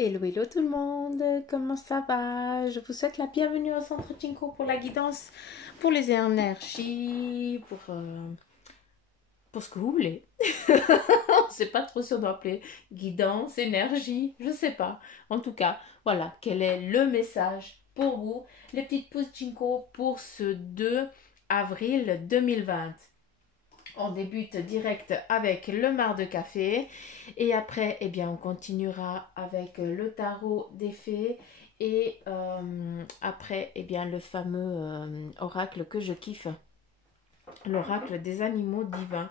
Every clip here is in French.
Hello, hello tout le monde, comment ça va? Je vous souhaite la bienvenue au Centre Jinko pour la guidance, pour les énergies, pour ce que vous voulez. On ne sait pas trop si on doit appeler guidance, énergie, je ne sais pas. En tout cas, voilà, quel est le message pour vous, les petites pouces Jinko pour ce 2 avril 2020. On débute direct avec le mar de café et après, eh bien, on continuera avec le tarot des fées et après, eh bien, le fameux oracle que je kiffe, l'oracle des animaux divins.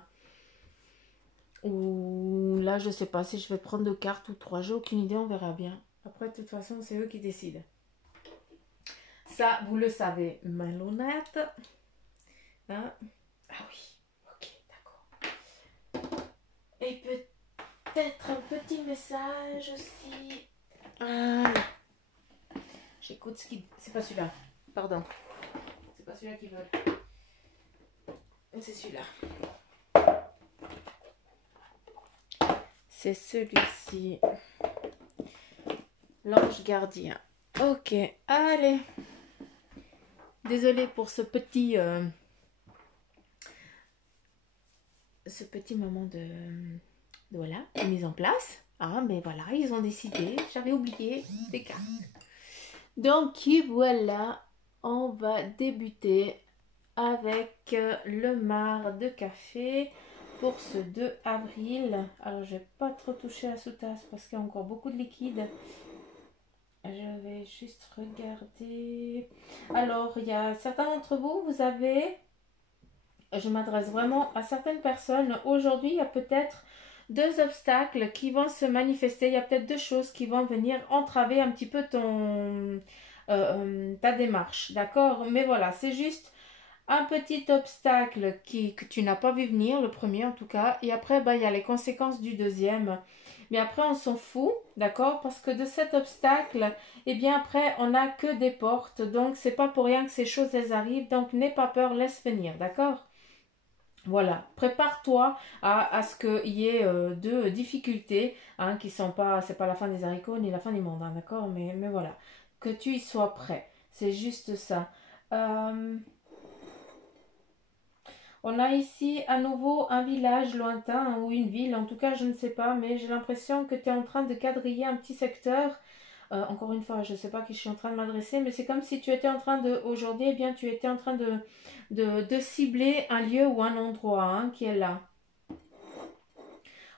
Ou là, je sais pas si je vais prendre 2 cartes ou 3, j'ai aucune idée, on verra bien. Après, de toute façon, c'est eux qui décident. Ça, vous le savez, malhonnête. Hein? Ah oui, ok, d'accord. Et peut-être un petit message aussi. Ah, j'écoute ce qui... C'est pas celui-là. Pardon. C'est pas celui-là qui veut. C'est celui-là. C'est celui-ci. L'ange gardien. Ok, allez. Désolée pour ce petit moment voilà, de mise en place. Ah, mais voilà, ils ont décidé. J'avais oublié des cartes. Donc voilà, on va débuter avec le mar de café pour ce 2 avril. Alors je vais pas trop toucher la sous-tasse parce qu'il y a encore beaucoup de liquide. Je vais juste regarder. Alors il y a certains d'entre vous, vous avez... Je m'adresse vraiment à certaines personnes. Aujourd'hui, il y a peut-être 2 obstacles qui vont se manifester. Il y a peut-être 2 choses qui vont venir entraver un petit peu ta démarche. D'accord? Mais voilà, c'est juste un petit obstacle que tu n'as pas vu venir, le premier en tout cas. Et après, bah, il y a les conséquences du deuxième. Mais après, on s'en fout, d'accord? Parce que de cet obstacle, eh bien après, on n'a que des portes. Donc, c'est pas pour rien que ces choses, elles arrivent. Donc, n'aie pas peur, laisse venir, d'accord? Voilà, prépare-toi à ce qu'il y ait 2 difficultés, hein, qui sont pas, c'est pas la fin des haricots ni la fin du monde, hein, d'accord, mais voilà, que tu y sois prêt, c'est juste ça. Euh, on a ici à nouveau un village lointain, hein, ou une ville, en tout cas je ne sais pas, mais j'ai l'impression que tu es en train de quadriller un petit secteur. Encore une fois, je ne sais pas à qui je suis en train de m'adresser, mais c'est comme si tu étais en train de, aujourd'hui, eh bien, tu étais en train de cibler un lieu ou un endroit, hein, qui est là.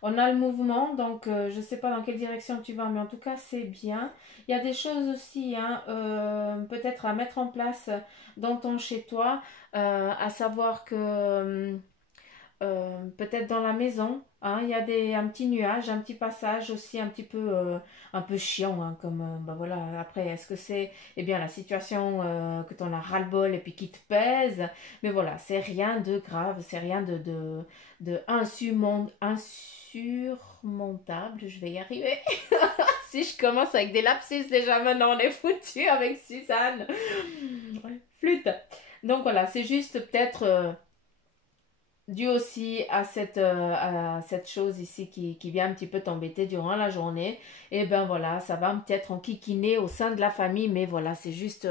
On a le mouvement, donc je ne sais pas dans quelle direction tu vas, mais en tout cas c'est bien. Il y a des choses aussi, hein, peut-être à mettre en place dans ton chez toi, à savoir que peut-être dans la maison, hein, il y a un petit nuage, un petit passage aussi un peu chiant, hein, comme bah voilà. Après, est-ce que c'est eh bien la situation que tu en as ras-le-bol et puis qui te pèse, mais voilà, c'est rien de grave, c'est rien de insurmontable. Je vais y arriver. Si je commence avec des lapsus déjà maintenant, on est foutu avec Suzanne. Flûte. Donc voilà, c'est juste peut-être dû aussi à cette chose ici qui vient un petit peu t'embêter durant la journée. Et ben voilà, ça va peut-être enquiquiner au sein de la famille, mais voilà, c'est juste,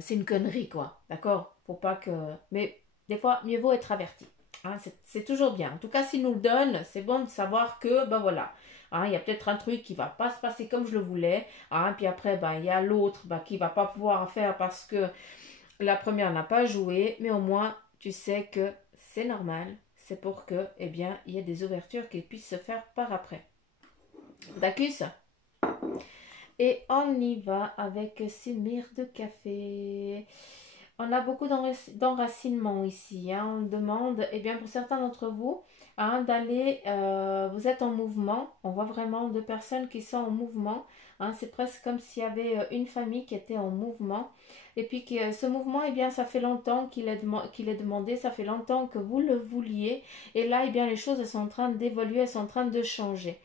c'est une connerie quoi, d'accord? Faut pas que... Mais des fois, mieux vaut être averti. Hein, c'est toujours bien. En tout cas, s'il nous le donne, c'est bon de savoir que, ben voilà, hein, il y a peut-être un truc qui va pas se passer comme je le voulais, hein, puis après, ben, il y a l'autre qui va pas pouvoir faire parce que la première n'a pas joué, mais au moins, tu sais que c'est normal. C'est pour que, eh bien, il y ait des ouvertures qui puissent se faire par après. D'accord? Et on y va avec ces mires de café. On a beaucoup d'enracinement ici, hein. On demande, eh bien, pour certains d'entre vous, hein, d'aller, vous êtes en mouvement. On voit vraiment 2 personnes qui sont en mouvement, hein. C'est presque comme s'il y avait une famille qui était en mouvement. Et puis ce mouvement, eh bien, ça fait longtemps qu'il est demandé, ça fait longtemps que vous le vouliez. Et là, eh bien, les choses elles sont en train d'évoluer, elles sont en train de changer.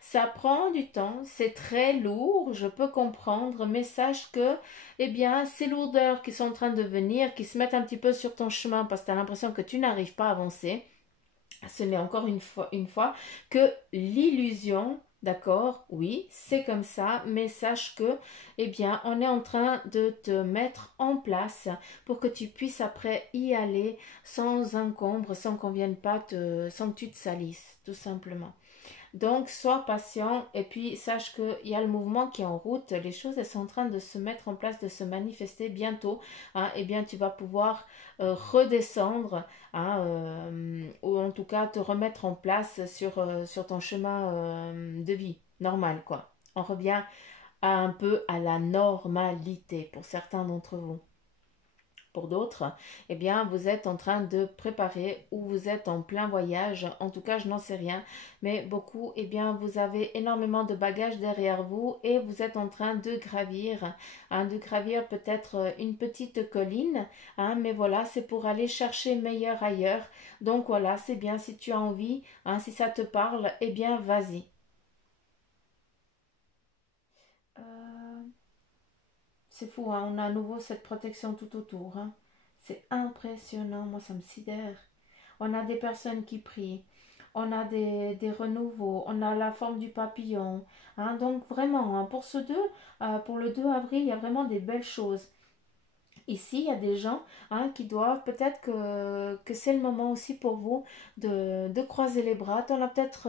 Ça prend du temps, c'est très lourd, je peux comprendre, mais sache que, eh bien, ces lourdeurs qui sont en train de venir, qui se mettent un petit peu sur ton chemin parce que tu as l'impression que tu n'arrives pas à avancer, ce n'est encore une fois que l'illusion D'accord, oui, c'est comme ça, mais sache que, eh bien, on est en train de te mettre en place pour que tu puisses après y aller sans encombre, sans qu'on vienne pas sans que tu te salisses, tout simplement. Donc, sois patient et puis sache qu'il y a le mouvement qui est en route. Les choses, elles sont en train de se mettre en place, de se manifester bientôt. Hein, eh bien, tu vas pouvoir redescendre, hein, ou en tout cas te remettre en place sur ton chemin de vie normal, quoi. On revient un peu à la normalité pour certains d'entre vous. Pour d'autres, eh bien, vous êtes en train de préparer ou vous êtes en plein voyage. En tout cas, je n'en sais rien. Mais beaucoup, eh bien, vous avez énormément de bagages derrière vous et vous êtes en train de gravir. Hein, de gravir peut-être une petite colline. Hein, mais voilà, c'est pour aller chercher meilleur ailleurs. Donc voilà, c'est bien si tu as envie, hein, si ça te parle, eh bien, vas-y. Euh, c'est fou, hein, on a à nouveau cette protection tout autour. Hein. C'est impressionnant, moi ça me sidère. On a des personnes qui prient, on a des renouveaux, on a la forme du papillon. Hein. Donc vraiment, hein, pour le 2 avril, il y a vraiment des belles choses. Ici, il y a des gens, hein, qui doivent peut-être que c'est le moment aussi pour vous de croiser les bras. Tu en as peut-être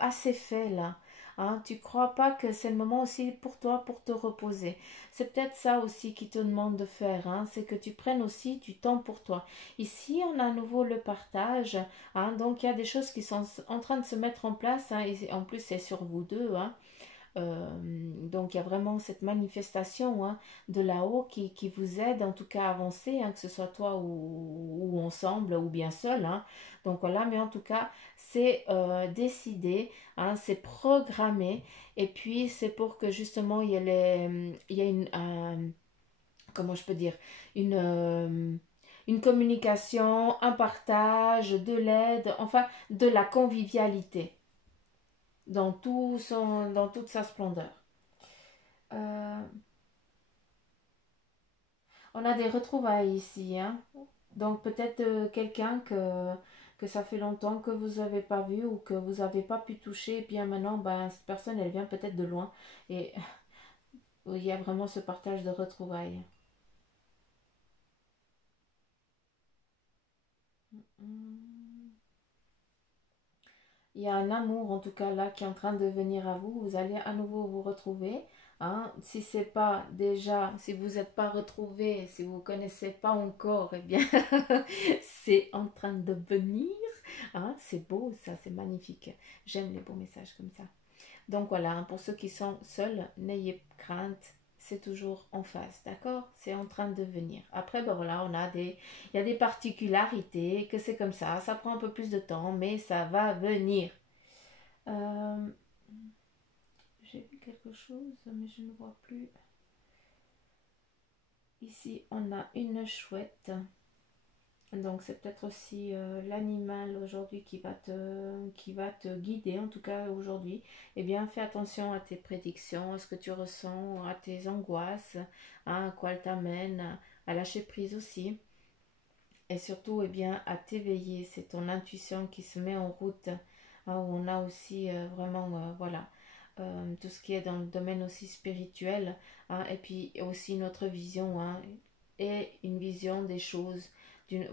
assez fait là. Hein. Tu crois pas que c'est le moment aussi pour toi pour te reposer. C'est peut-être ça aussi qui te demande de faire. Hein. C'est que tu prennes aussi du temps pour toi. Ici, on a à nouveau le partage. Hein. Donc, il y a des choses qui sont en train de se mettre en place. Hein, et en plus, c'est sur vous deux. Hein. Donc il y a vraiment cette manifestation, hein, de là-haut qui vous aide en tout cas à avancer, hein, que ce soit toi ou ensemble ou bien seul. Hein. Donc voilà, mais en tout cas c'est décidé, hein, c'est programmé et puis c'est pour que justement il y a comment je peux dire, une communication, un partage, de l'aide, enfin de la convivialité dans toute sa splendeur. Euh, on a des retrouvailles ici, hein. Donc peut-être quelqu'un que ça fait longtemps que vous n'avez pas vu ou que vous n'avez pas pu toucher. Et bien maintenant, ben, cette personne, elle vient peut-être de loin. Et il y a vraiment ce partage de retrouvailles. Hmm. Il y a un amour en tout cas là qui est en train de venir à vous. Vous allez à nouveau vous retrouver. Hein. Si c'est pas déjà, si vous n'êtes pas retrouvé, si vous ne connaissez pas encore, eh bien c'est en train de venir. Hein. C'est beau ça, c'est magnifique. J'aime les beaux messages comme ça. Donc voilà, hein, pour ceux qui sont seuls, n'ayez crainte. C'est toujours en face, d'accord? C'est en train de venir. Après, ben voilà, il y a des particularités, que c'est comme ça prend un peu plus de temps, mais ça va venir. Euh, j'ai vu quelque chose, mais je ne vois plus. Ici, on a une chouette. Donc, c'est peut-être aussi l'animal aujourd'hui qui va te guider, en tout cas aujourd'hui. Eh bien, fais attention à tes prédictions, à ce que tu ressens, à tes angoisses, hein, à quoi elles t'amènent, à lâcher prise aussi. Et surtout, eh bien, à t'éveiller. C'est ton intuition qui se met en route. Hein, où on a aussi vraiment, voilà, tout ce qui est dans le domaine aussi spirituel. Hein, et puis aussi notre vision, hein, et une vision des choses,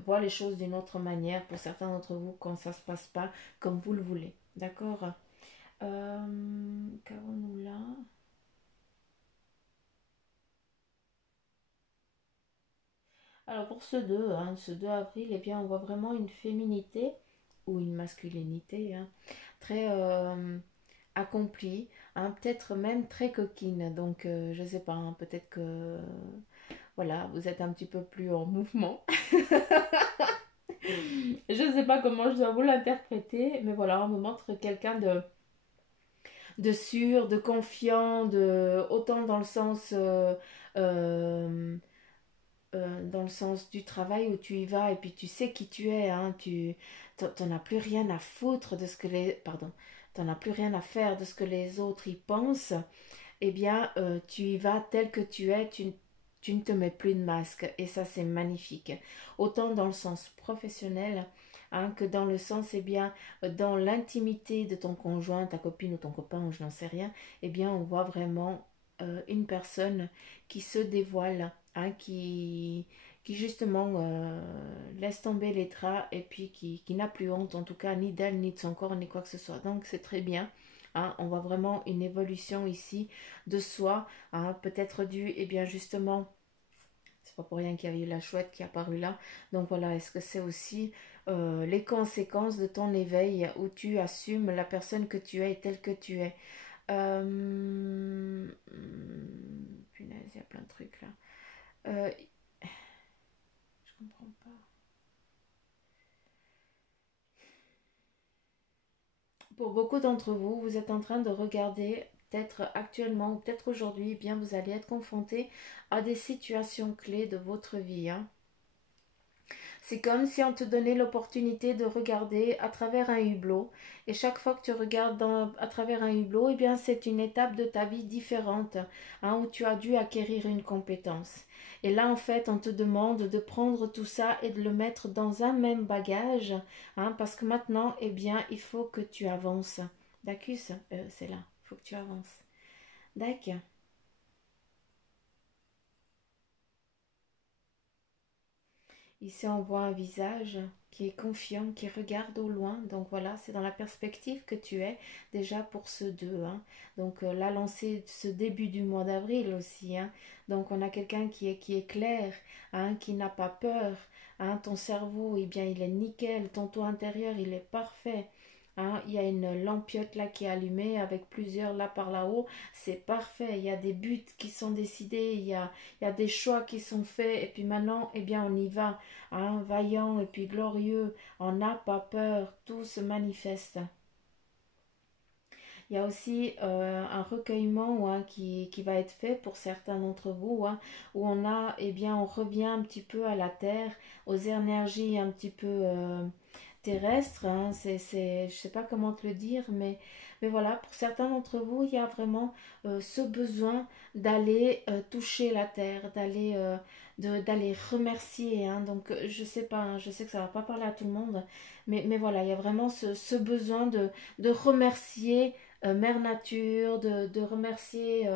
voir les choses d'une autre manière pour certains d'entre vous quand ça ne se passe pas comme vous le voulez. D'accord. Qu'avons-nous là? Alors pour ce 2 avril, eh bien, on voit vraiment une féminité ou une masculinité, hein, très accomplie, hein, peut-être même très coquine. Donc je sais pas, hein, peut-être que voilà, vous êtes un petit peu plus en mouvement. Je ne sais pas comment je dois vous l'interpréter, mais voilà, on me montre quelqu'un de sûr, de confiant, autant dans le sens du travail où tu y vas et puis tu sais qui tu es, hein, t'en as plus rien à foutre de ce que t'en as plus rien à faire de ce que les autres y pensent. Eh bien, tu y vas tel que tu es, tu ne te mets plus de masque et ça c'est magnifique. Autant dans le sens professionnel, hein, que dans le sens, eh bien, dans l'intimité de ton conjoint, ta copine ou ton copain, je n'en sais rien, eh bien, on voit vraiment une personne qui se dévoile, hein, qui justement laisse tomber les draps et puis qui n'a plus honte, en tout cas, ni d'elle, ni de son corps, ni quoi que ce soit. Donc, c'est très bien. Hein, on voit vraiment une évolution ici de soi, hein, peut-être due, eh bien, justement, c'est pas pour rien qu'il y avait eu la chouette qui est apparue là. Donc voilà, est-ce que c'est aussi les conséquences de ton éveil où tu assumes la personne que tu es telle que tu es. Punaise, il y a plein de trucs là. Euh, je comprends pas. Pour beaucoup d'entre vous, vous êtes en train de regarder, peut-être actuellement ou peut-être aujourd'hui, eh bien vous allez être confronté à des situations clés de votre vie. Hein. C'est comme si on te donnait l'opportunité de regarder à travers un hublot. Et chaque fois que tu regardes à travers un hublot, eh bien c'est une étape de ta vie différente, hein, où tu as dû acquérir une compétence. Et là, en fait, on te demande de prendre tout ça et de le mettre dans un même bagage, hein, parce que maintenant, eh bien, il faut que tu avances. Dacus, c'est là, il faut que tu avances. D'accord. Ici, on voit un visage qui est confiant, qui regarde au loin. Donc voilà, c'est dans la perspective que tu es déjà pour ce 2. Hein. Donc là, lancé ce début du mois d'avril aussi. Hein. Donc on a quelqu'un qui est clair, hein, qui n'a pas peur. Hein. Ton cerveau, eh bien, il est nickel. Ton taux intérieur, il est parfait. Hein, il y a une lampiote là qui est allumée avec plusieurs là par là-haut. C'est parfait. Il y a des buts qui sont décidés. Il y a des choix qui sont faits. Et puis maintenant, eh bien, on y va. Hein, vaillant et puis glorieux, on n'a pas peur, tout se manifeste. Il y a aussi un recueillement hein, qui va être fait pour certains d'entre vous, hein, où on a, eh bien, on revient un petit peu à la terre, aux énergies un petit peu terrestres. Hein, je sais pas comment te le dire, mais voilà, pour certains d'entre vous, il y a vraiment ce besoin d'aller toucher la terre, d'aller remercier. Hein, donc, je sais pas, hein, je sais que ça va pas parler à tout le monde, mais voilà, il y a vraiment ce besoin de remercier Mère Nature, de remercier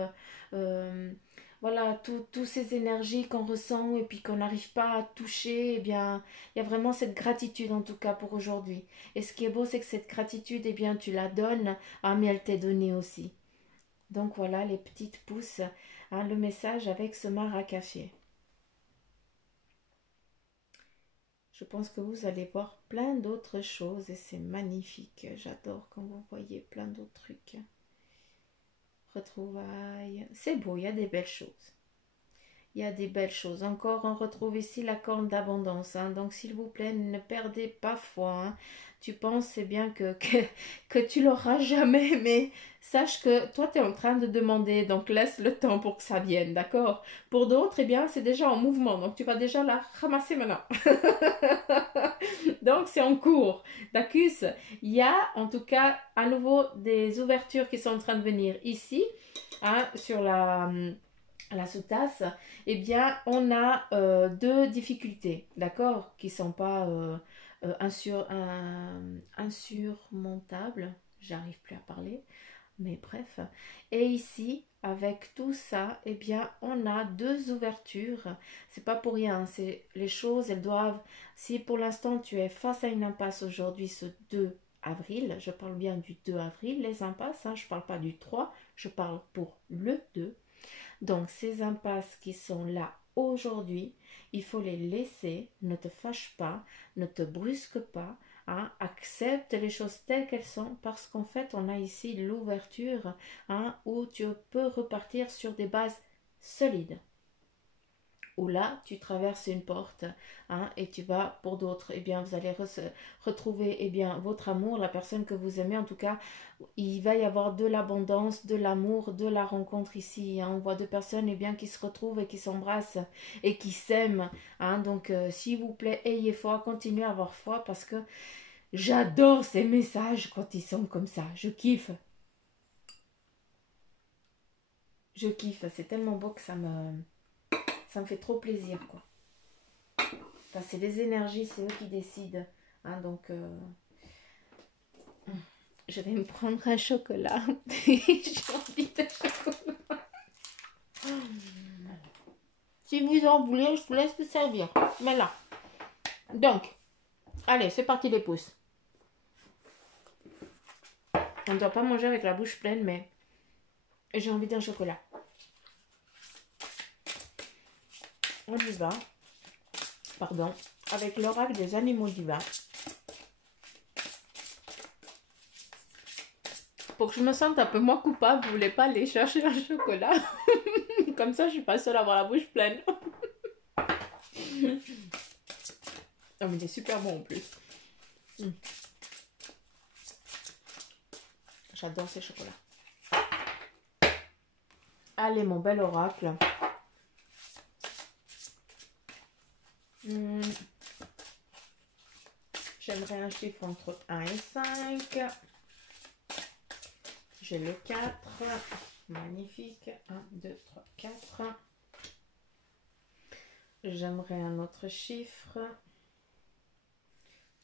voilà, tous ces énergies qu'on ressent et puis qu'on n'arrive pas à toucher. Eh bien, il y a vraiment cette gratitude en tout cas pour aujourd'hui. Et ce qui est beau, c'est que cette gratitude, eh bien, tu la donnes, ah, mais elle t'est donnée aussi. Donc voilà, les petites pousses, hein, le message avec ce maracafé. Je pense que vous allez voir plein d'autres choses et c'est magnifique. J'adore quand vous voyez plein d'autres trucs. Retrouvailles. C'est beau, il y a des belles choses. Il y a des belles choses. Encore, on retrouve ici la corne d'abondance. Hein. Donc, s'il vous plaît, ne perdez pas foi. Hein. Tu penses, c'est bien que tu l'auras jamais, mais sache que toi, tu es en train de demander. Donc, laisse le temps pour que ça vienne, d'accord? Pour d'autres, eh bien, c'est déjà en mouvement. Donc, tu vas déjà la ramasser maintenant. Donc, c'est en cours. D'acus, il y a en tout cas à nouveau des ouvertures qui sont en train de venir ici, hein, sur la sous-tasse, eh bien, on a deux difficultés, d'accord, qui ne sont pas insurmontables. J'arrive plus à parler, mais bref. Et ici, avec tout ça, eh bien, on a deux ouvertures. C'est pas pour rien, c'est les choses, elles doivent. Si pour l'instant tu es face à une impasse aujourd'hui, ce 2 avril, je parle bien du 2 avril, les impasses, hein, je parle pas du 3, je parle pour le 2. Donc ces impasses qui sont là aujourd'hui, il faut les laisser, ne te fâche pas, ne te brusque pas, hein, accepte les choses telles qu'elles sont parce qu'en fait on a ici l'ouverture hein, où tu peux repartir sur des bases solides où là tu traverses une porte hein, et tu vas pour d'autres eh bien vous allez retrouver eh bien votre amour, la personne que vous aimez. En tout cas il va y avoir de l'abondance, de l'amour, de la rencontre ici hein. On voit deux personnes eh bien qui se retrouvent et qui s'embrassent et qui s'aiment hein. Donc s'il vous plaît ayez foi, continuez à avoir foi parce que j'adore ces messages quand ils sont comme ça, je kiffe, c'est tellement beau que ça me fait trop plaisir quoi. Enfin, c'est les énergies, c'est eux qui décident Hein, donc, je vais me prendre un chocolat. J'ai envie de chocolat. Si vous en voulez, je vous laisse vous servir. Mais là. Donc, allez, c'est parti les pouces. On ne doit pas manger avec la bouche pleine, mais j'ai envie d'un chocolat. On y va. Pardon. Avec l'oracle des animaux divins. Pour que je me sente un peu moins coupable, vous voulez pas aller chercher un chocolat. Comme ça, je suis pas seule à avoir la bouche pleine. Oh, mais il est super bon en plus. J'adore ces chocolats. Allez, mon bel oracle. J'aimerais un chiffre entre 1 et 5. J'ai le 4. Magnifique. 1, 2, 3, 4. J'aimerais un autre chiffre.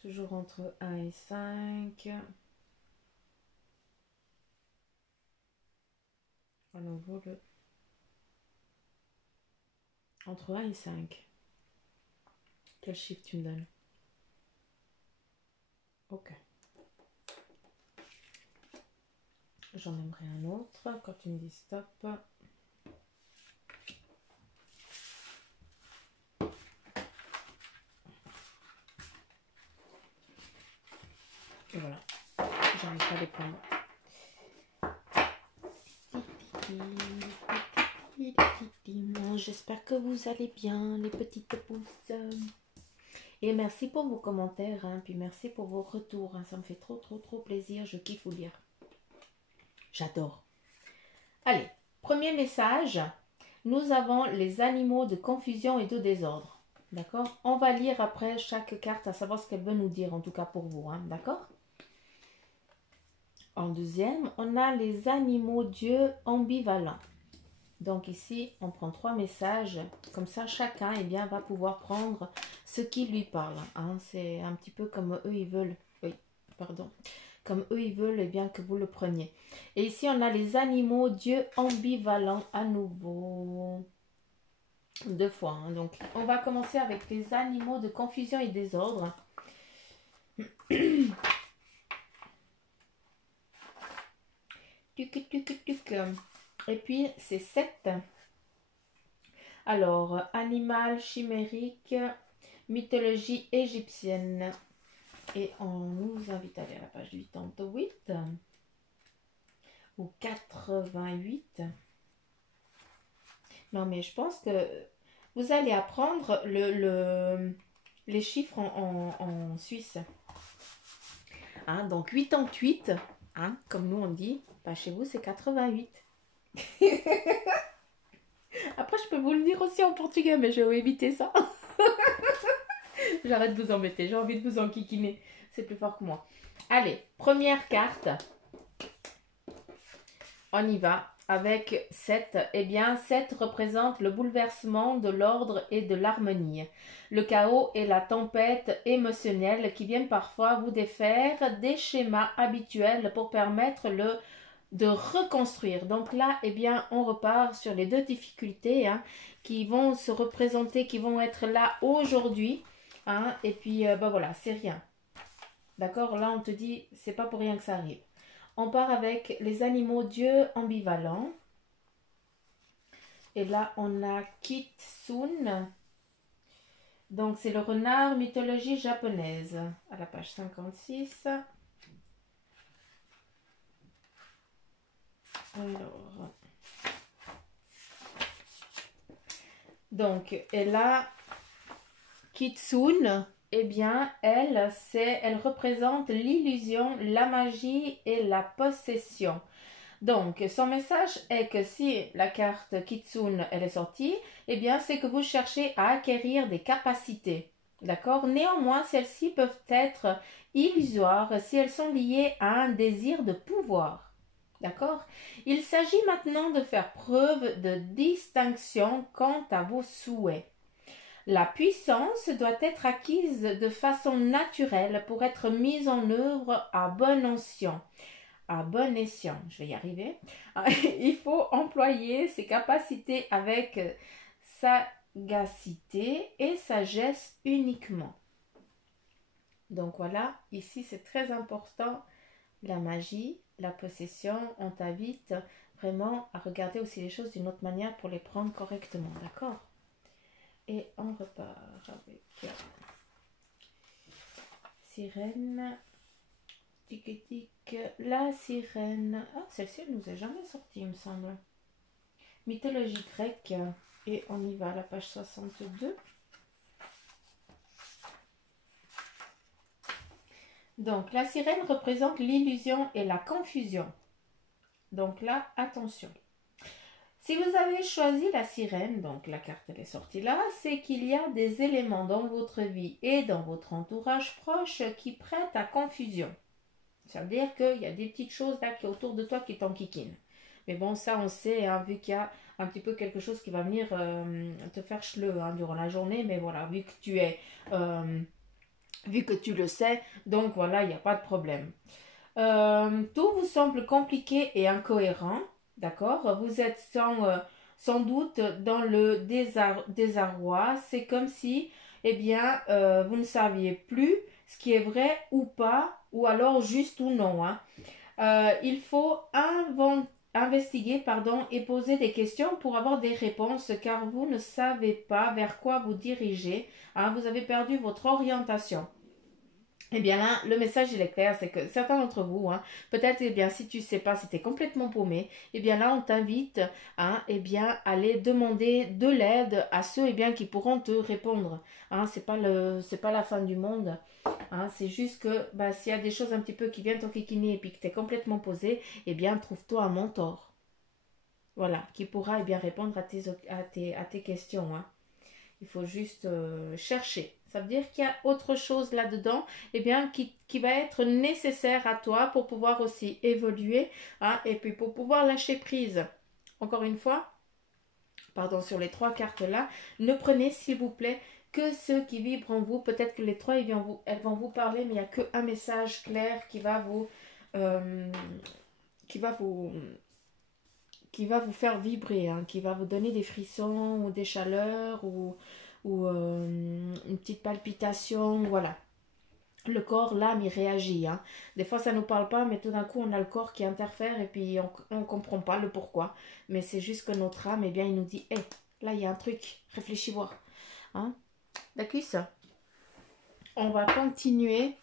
Toujours entre 1 et 5. À nouveau le... Entre 1 et 5. Quel chiffre tu me donnes? Ok. J'en aimerais un autre. Quand tu me dis stop. Et voilà. J'arrive pas à les prendre. J'espère que vous allez bien, les petites pouces. Et merci pour vos commentaires, hein, puis merci pour vos retours. Hein, ça me fait trop plaisir. Je kiffe vous lire. J'adore. Allez, premier message. Nous avons les animaux de confusion et de désordre. D'accord? On va lire après chaque carte à savoir ce qu'elle veut nous dire, en tout cas pour vous. Hein, d'accord? En deuxième, on a les animaux dieux ambivalents. Donc ici, on prend 3 messages. Comme ça, chacun va pouvoir prendre ce qui lui parle. Hein. C'est un petit peu comme eux, ils veulent. Oui, pardon. Comme eux, ils veulent que vous le preniez. Et ici, on a les animaux dieux ambivalents à nouveau. 2 fois. Hein. Donc, on va commencer avec les animaux de confusion et désordre. Et puis, c'est 7. Alors, animal chimérique, mythologie égyptienne. Et on nous invite à aller à la page 88 ou 88. Non, mais je pense que vous allez apprendre les chiffres en suisse. Hein, donc, 88, hein, comme nous on dit, pas chez vous, c'est 88. Après, je peux vous le dire aussi en portugais, mais je vais éviter ça. J'arrête de vous embêter, j'ai envie de vous enquiquiner. C'est plus fort que moi. Allez, première carte. On y va avec 7. Eh bien, 7 représente le bouleversement de l'ordre et de l'harmonie. Le chaos et la tempête émotionnelle qui viennent parfois vous défaire des schémas habituels pour permettre de reconstruire. Donc là, eh bien, on repart sur les 2 difficultés qui vont se représenter, qui vont être là aujourd'hui. Hein, et puis, voilà, c'est rien. D'accord? Là, on te dit, c'est pas pour rien que ça arrive. On part avec les animaux dieux ambivalents. Et là, on a Kitsune. Donc, c'est le renard, mythologie japonaise. À la page 56. Alors. Donc, et là, Kitsune, eh bien, elle représente l'illusion, la magie et la possession. Donc, son message est que si la carte Kitsune, elle est sortie, eh bien, c'est que vous cherchez à acquérir des capacités. D'accord? Néanmoins, celles-ci peuvent être illusoires si elles sont liées à un désir de pouvoir. D'accord? Il s'agit maintenant de faire preuve de distinction quant à vos souhaits. La puissance doit être acquise de façon naturelle pour être mise en œuvre à bon escient. À bon escient, je vais y arriver. Il faut employer ses capacités avec sagacité et sagesse uniquement. Donc voilà, ici c'est très important, la magie, la possession, on t'invite vraiment à regarder aussi les choses d'une autre manière pour les prendre correctement, d'accord? Et on repart avec sirène, tic-tic, la sirène. Ah, celle-ci, elle nous est jamais sortie, il me semble. Mythologie grecque, et on y va à la page 62. Donc, la sirène représente l'illusion et la confusion. Donc là, attention. Si vous avez choisi la sirène, donc la carte elle est sortie là, c'est qu'il y a des éléments dans votre vie et dans votre entourage proche qui prêtent à confusion. Ça veut dire qu'il y a des petites choses là qui autour de toi qui t'enquiquinent. Mais bon, ça on sait, hein, vu qu'il y a un petit peu quelque chose qui va venir te faire chleu durant la journée, mais voilà, vu que tu le sais, donc voilà, il n'y a pas de problème. Tout vous semble compliqué et incohérent, d'accord? Vous êtes sans doute dans le désarroi. C'est comme si, eh bien, vous ne saviez plus ce qui est vrai ou pas, ou alors juste ou non, hein. Il faut investiguer, et poser des questions pour avoir des réponses, car vous ne savez pas vers quoi vous diriger, hein. Vous avez perdu votre orientation. Eh bien là, le message il est clair, c'est que certains d'entre vous, hein, peut-être eh bien si tu sais pas, si tu es complètement paumé, eh bien là on t'invite à aller demander de l'aide à ceux qui pourront te répondre. Hein, c'est pas la fin du monde. Hein, c'est juste que s'il y a des choses un petit peu qui viennent t'enquiquiner et puis que tu es complètement posé, eh bien trouve-toi un mentor. Voilà, qui pourra répondre à tes questions. Hein. Il faut juste chercher. Ça veut dire qu'il y a autre chose là-dedans qui va être nécessaire à toi pour pouvoir aussi évoluer et puis pour pouvoir lâcher prise. Encore une fois, sur les 3 cartes-là, ne prenez s'il vous plaît que ceux qui vibrent en vous. Peut-être que les 3, elles vont vous parler, mais il n'y a qu'un message clair qui va vous faire vibrer, hein, qui va vous donner des frissons ou des chaleurs ou une petite palpitation, voilà. Le corps, l'âme, il réagit. Hein. Des fois, ça ne nous parle pas, mais tout d'un coup, on a le corps qui interfère et puis on ne comprend pas le pourquoi. Mais c'est juste que notre âme, il nous dit, hey, là, il y a un truc, réfléchis voir. Hein. D'accord, ça. On va continuer.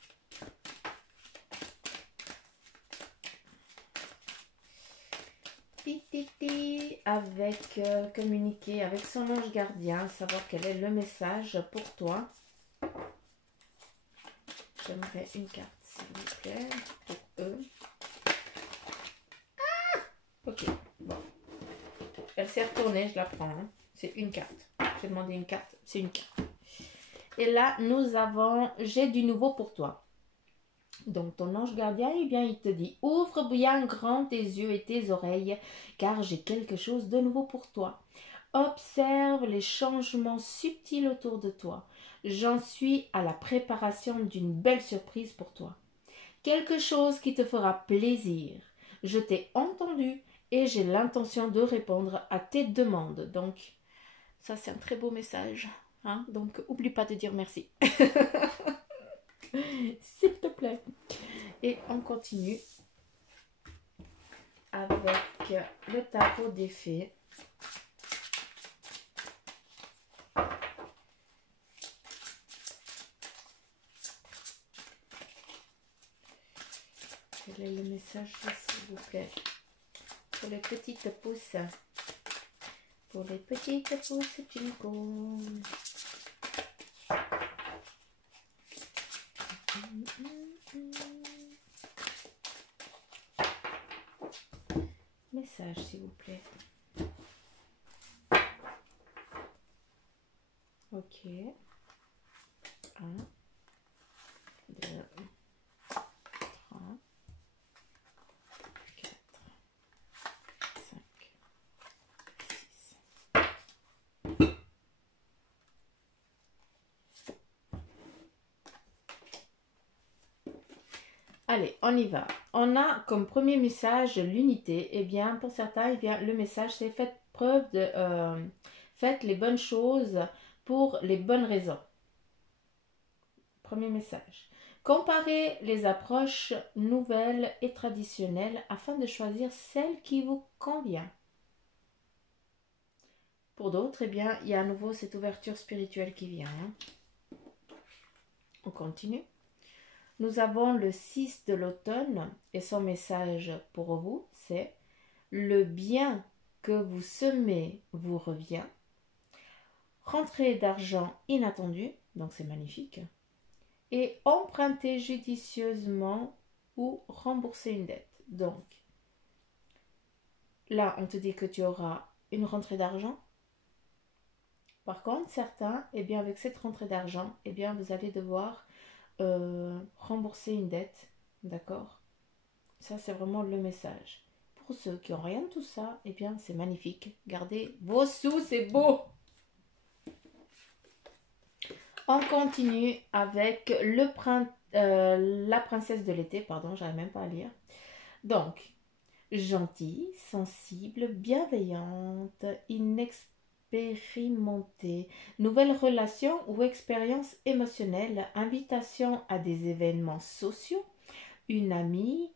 Avec communiquer avec son ange gardien, savoir quel est le message pour toi. J'aimerais une carte, s'il vous plaît, pour eux. Ah, ok, bon. Elle s'est retournée, je la prends. Hein. C'est une carte. J'ai demandé une carte, c'est une carte. Et là, nous avons, j'ai du nouveau pour toi. Donc, ton ange gardien, il te dit, ouvre bien grand tes yeux et tes oreilles, car j'ai quelque chose de nouveau pour toi. Observe les changements subtils autour de toi. J'en suis à la préparation d'une belle surprise pour toi. Quelque chose qui te fera plaisir. Je t'ai entendu et j'ai l'intention de répondre à tes demandes. Donc, ça c'est un très beau message. Hein? Donc, oublie pas de dire merci. S'il te plaît. Et on continue avec le tarot des fées. Quel est le message, s'il vous plaît? Pour les petites pousses. Pour les petites pousses, Jinko. Message, s'il vous plaît. Ok. 1, 2, 3, 4, 5, 6. Allez, on y va. On a comme premier message l'unité. Eh bien, pour certains, eh bien, le message, c'est faites les bonnes choses pour les bonnes raisons. Premier message. Comparez les approches nouvelles et traditionnelles afin de choisir celle qui vous convient. Pour d'autres, eh bien, il y a à nouveau cette ouverture spirituelle qui vient. On continue. Nous avons le 6 de l'automne et son message pour vous, c'est le bien que vous semez vous revient. Rentrée d'argent inattendue, donc c'est magnifique. Et emprunter judicieusement ou rembourser une dette. Donc, là, on te dit que tu auras une rentrée d'argent. Par contre, certains, eh bien, avec cette rentrée d'argent, eh bien, vous allez devoir rembourser une dette. D'accord? Ça, c'est vraiment le message. Pour ceux qui n'ont rien de tout ça, eh bien, c'est magnifique. Gardez vos sous, c'est beau! On continue avec la princesse de l'été, pardon, j'arrive même pas à lire. Donc, gentille, sensible, bienveillante, inexpérimentée, nouvelle relation ou expérience émotionnelle, invitation à des événements sociaux, une amie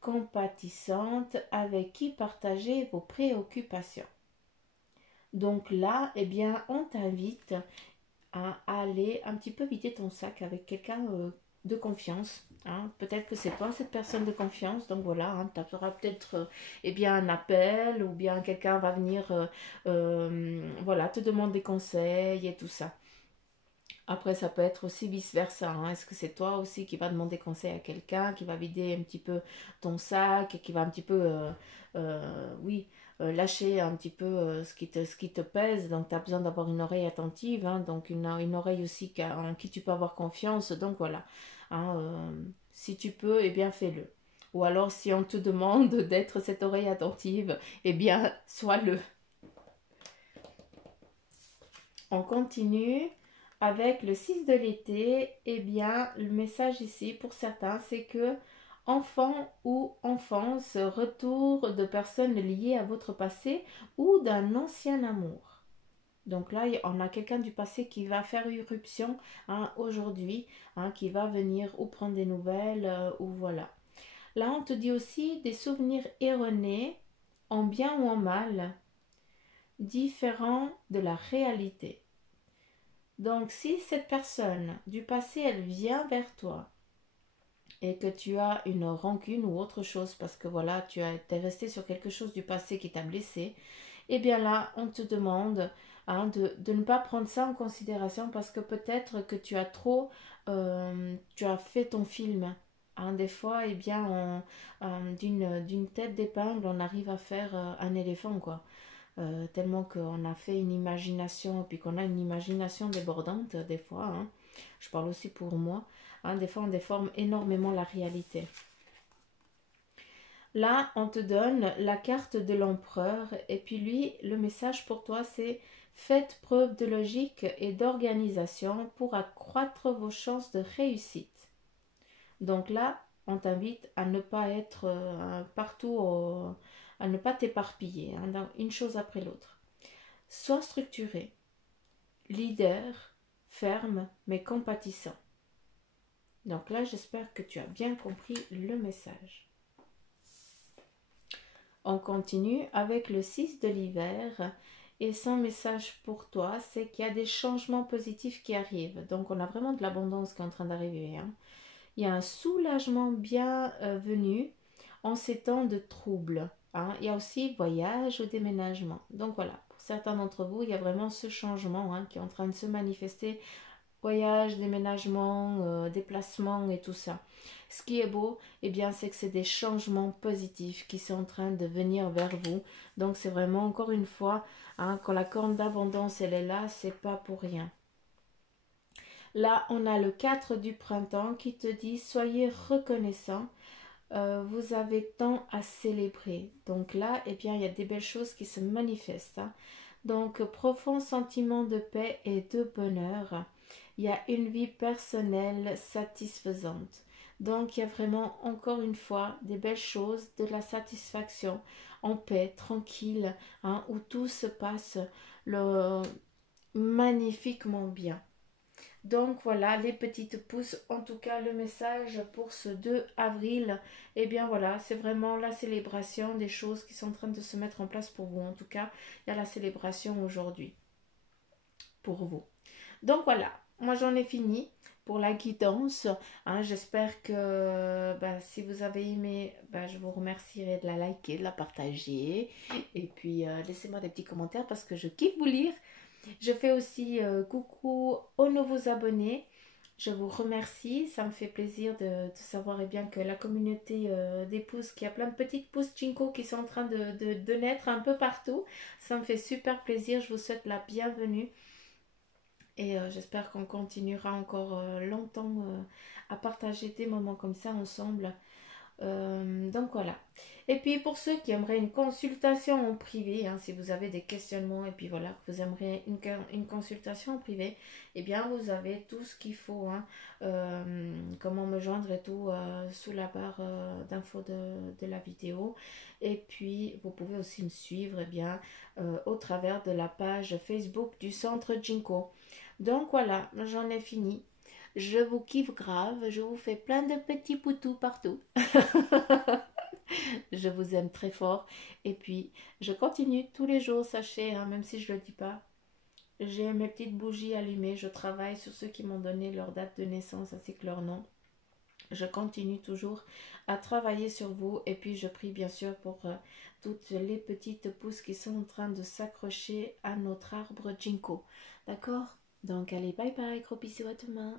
compatissante avec qui partager vos préoccupations. Donc là, eh bien, on t'invite à aller un petit peu vider ton sac avec quelqu'un de confiance. Hein. Peut-être que c'est pas cette personne de confiance, donc voilà, hein, tu auras peut-être eh bien un appel ou bien quelqu'un va venir voilà, te demander des conseils et tout ça. Après, ça peut être aussi vice-versa. Hein. Est-ce que c'est toi aussi qui va demander conseil à quelqu'un, qui va vider un petit peu ton sac, et qui va un petit peu, oui, lâcher un petit peu ce qui te pèse. Donc, tu as besoin d'avoir une oreille attentive. Hein. Donc, une oreille aussi en qui tu peux avoir confiance. Donc, voilà. Hein, si tu peux, eh bien, fais-le. Ou alors, si on te demande d'être cette oreille attentive, eh bien, sois-le. On continue. Avec le 6 de l'été, eh bien, le message ici pour certains, c'est que enfant ou enfance, retour de personnes liées à votre passé ou d'un ancien amour. Donc là, on a quelqu'un du passé qui va faire irruption hein, aujourd'hui, hein, qui va venir ou prendre des nouvelles ou voilà. Là, on te dit aussi des souvenirs erronés, en bien ou en mal, différents de la réalité. Donc, si cette personne du passé, elle vient vers toi et que tu as une rancune ou autre chose parce que voilà, tu es resté sur quelque chose du passé qui t'a blessé, eh bien là, on te demande hein, de ne pas prendre ça en considération parce que peut-être que tu as tu as fait ton film. Hein, des fois, eh bien, d'une tête d'épingle, on arrive à faire un éléphant, quoi. Tellement qu'on a fait une imagination, et puis qu'on a une imagination débordante des fois, hein. Je parle aussi pour moi, hein, des fois on déforme énormément la réalité. Là, on te donne la carte de l'empereur, et puis lui, le message pour toi, c'est faites preuve de logique et d'organisation pour accroître vos chances de réussite. Donc là, on t'invite à ne pas être partout, à ne pas t'éparpiller, hein, dans une chose après l'autre. Sois structuré, leader, ferme, mais compatissant. Donc là, j'espère que tu as bien compris le message. On continue avec le 6 de l'hiver. Et son message pour toi, c'est qu'il y a des changements positifs qui arrivent. Donc on a vraiment de l'abondance qui est en train d'arriver. Hein. Il y a un soulagement bienvenu en ces temps de troubles. Hein. Il y a aussi voyage ou déménagement. Donc voilà, pour certains d'entre vous, il y a vraiment ce changement hein, qui est en train de se manifester. Voyage, déménagement, déplacement et tout ça. Ce qui est beau, eh bien, c'est que c'est des changements positifs qui sont en train de venir vers vous. Donc c'est vraiment, encore une fois, hein, quand la corne d'abondance, elle est là, c'est pas pour rien. Là, on a le 4 du printemps qui te dit « Soyez reconnaissants, vous avez tant à célébrer. » Donc là, eh bien, il y a des belles choses qui se manifestent. Hein. Donc, profond sentiment de paix et de bonheur. Il y a une vie personnelle satisfaisante. Donc il y a vraiment encore une fois des belles choses, de la satisfaction, en paix, tranquille, hein, où tout se passe le, magnifiquement bien. Donc voilà les petites pousses, en tout cas le message pour ce 2 avril, et bien voilà, c'est vraiment la célébration des choses qui sont en train de se mettre en place pour vous. En tout cas, il y a la célébration aujourd'hui pour vous. Donc voilà, moi j'en ai fini pour la guidance. Hein, j'espère que si vous avez aimé, je vous remercierai de la liker, de la partager. Et puis laissez-moi des petits commentaires parce que je kiffe vous lire. Je fais aussi coucou aux nouveaux abonnés. Je vous remercie, ça me fait plaisir de savoir bien que la communauté des pousses, qu'il y a plein de petites pousses Chinko qui sont en train de naître un peu partout. Ça me fait super plaisir, je vous souhaite la bienvenue. Et j'espère qu'on continuera encore longtemps à partager des moments comme ça ensemble. Donc voilà. Et puis pour ceux qui aimeraient une consultation en privé, hein, si vous avez des questionnements et puis voilà, que vous aimeriez une consultation en privé, eh bien vous avez tout ce qu'il faut, hein, comment me joindre et tout sous la barre d'infos de la vidéo. Et puis vous pouvez aussi me suivre au travers de la page Facebook du Centre Jinko. Donc voilà, j'en ai fini. Je vous kiffe grave, je vous fais plein de petits poutous partout. Je vous aime très fort. Et puis, je continue tous les jours, sachez, hein, même si je ne le dis pas. J'ai mes petites bougies allumées. Je travaille sur ceux qui m'ont donné leur date de naissance ainsi que leur nom. Je continue toujours à travailler sur vous. Et puis, je prie bien sûr pour toutes les petites pousses qui sont en train de s'accrocher à notre arbre Jinko. D'accord? Donc, allez, bye bye. Gros bisous à demain.